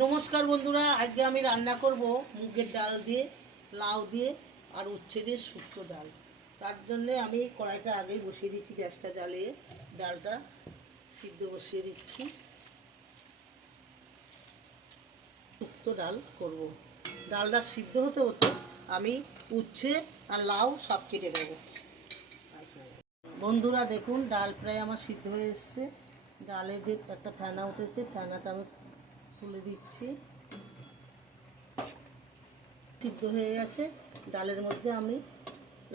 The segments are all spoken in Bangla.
নমস্কার বন্ধুরা, আজকে আমি রান্না করব মুগের ডাল দিয়ে, লাউ দিয়ে আর উচ্ছে দিয়ে শুক্তো ডাল। তার জন্য আমি কড়াইটা আগেই বসিয়ে দিচ্ছি, গ্যাসটা জ্বালিয়ে ডালটা সিদ্ধ বসিয়ে দিচ্ছি। শুক্তো ডাল করব। ডালটা সিদ্ধ হতে হতে আমি উচ্ছে আর লাউ সব কেটে দেবো। বন্ধুরা দেখুন, ডাল প্রায় আমার সিদ্ধ হয়ে এসছে। ডালে যে একটা ফেনা উঠেছে, ফেনাটা আমি তুলে দিচ্ছি। সিদ্ধ হয়ে গেছে। ডালের মধ্যে আমি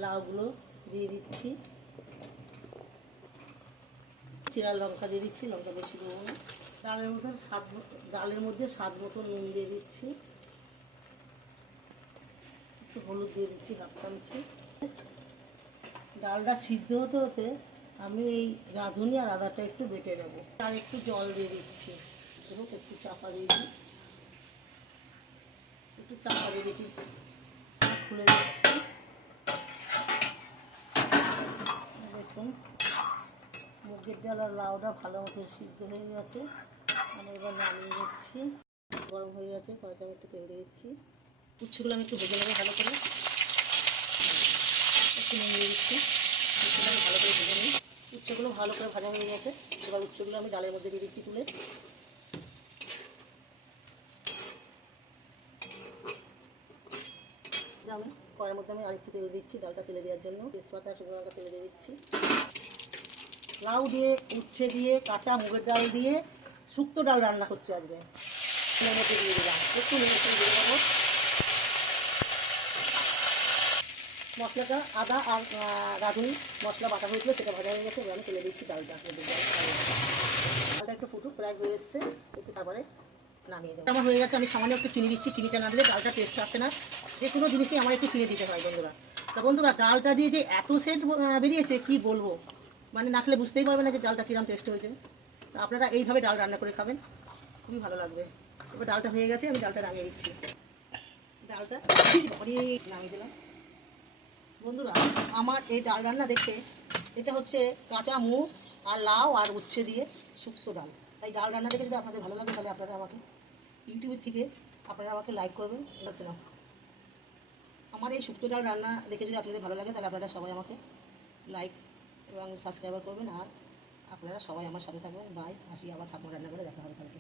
লাউগুলো দিয়ে দিচ্ছি, চিরা লঙ্কা দিয়ে দিচ্ছি, লঙ্কা বেশি দেবো না। ডালের মধ্যে স্বাদ মতো নুন দিয়ে দিচ্ছি, একটু হলুদ দিয়ে দিচ্ছি হাফ চামচি। ডালটা সিদ্ধ হতে হতে আমি এই রাঁধুনি আর আদাটা একটু বেটে নেব। আর একটু জল দিয়ে দিচ্ছি, একটু চাপা দিয়ে দিই, খুলে দিচ্ছি। দেখুন, মুগের ডাল আর লাউটা ভালো মতো সিদ্ধ হয়ে গেছে। আমি এবার নামিয়ে দিচ্ছি। গরম হয়ে গেছে, কড়াইটা আমি একটু তেল দিয়ে দিচ্ছি। উচ্ছেগুলো আমি একটু ভেজে নেবো ভালো করে, একটু নিয়ে দিচ্ছি। উচ্ছেগুলো আমি ভালো করে ভেজে নিই। উচ্ছেগুলো ভালো করে ভাজা হয়ে গেছে। এবার উচ্ছেগুলো আমি ডালের মধ্যে দিয়ে দিচ্ছি তুলে। আমি কড়াইয়ের মধ্যে আমি আরেকটু তেল দিচ্ছি, ডালটা তেলে দেওয়ার জন্য। তেজপাতা শুকনো লঙ্কা তেলে দিয়ে দিচ্ছি। লাউ দিয়ে, উচ্ছে দিয়ে, কাঁচা মুগের ডাল দিয়ে শুক্তো ডাল রান্না করছি আজকে। মধ্যে দিয়ে দিলাম একটু নেড়ে দিয়ে দেবো। মশলাটা আদা আর রাঁধুনি মশলা বাটা হয়েছিল, সেটা ভাজা হয়ে গেছে। আমি তুলে দিচ্ছি ডালটা। ডালটা একটু ফুটুক, প্রায় হয়ে এসছে, একটু তারপরে নামিয়ে দেবো। আমার হয়ে গেছে। আমি সামান্য একটু চিনি দিচ্ছি, চিনিটা না দিলে ডালটা টেস্ট আসে না। যে কোনো জিনিসই আমার একটু চিনি দিতে হয় বন্ধুরা। তো বন্ধুরা, ডালটা দিয়ে যে এত সেন্ট বেরিয়েছে কি বলবো, মানে না খেলে বুঝতেই পারবে না যে ডালটা কিরম টেস্ট হয়েছে। তো আপনারা এইভাবে ডাল রান্না করে খাবেন, খুবই ভালো লাগবে। এবার ডালটা হয়ে গেছে, আমি ডালটা নামিয়ে দিচ্ছি। ডালটা নামিয়ে দিলাম। বন্ধুরা, আমার এই ডাল রান্না দেখতে, এটা হচ্ছে কাঁচা মুগ আর লাউ আর উচ্ছে দিয়ে শুক্তো ডাল। তাই ডাল রান্না দেখে যদি আপনাদের ভালো লাগে, তাহলে আপনারা আমাকে ইউটিউব থেকে আমাকে লাইক করবেন। হচ্ছে না, আমার এই শুক্তো ডাল রান্না দেখে যদি আপনাদের ভালো লাগে, তাহলে আপনারা সবাই আমাকে লাইক এবং সাবস্ক্রাইবার করবেন। আর আপনারা সবাই আমার সাথে থাকবেন। বাই, আসি আবার ঠাকুর রান্না করে দেখা হবে কালকে।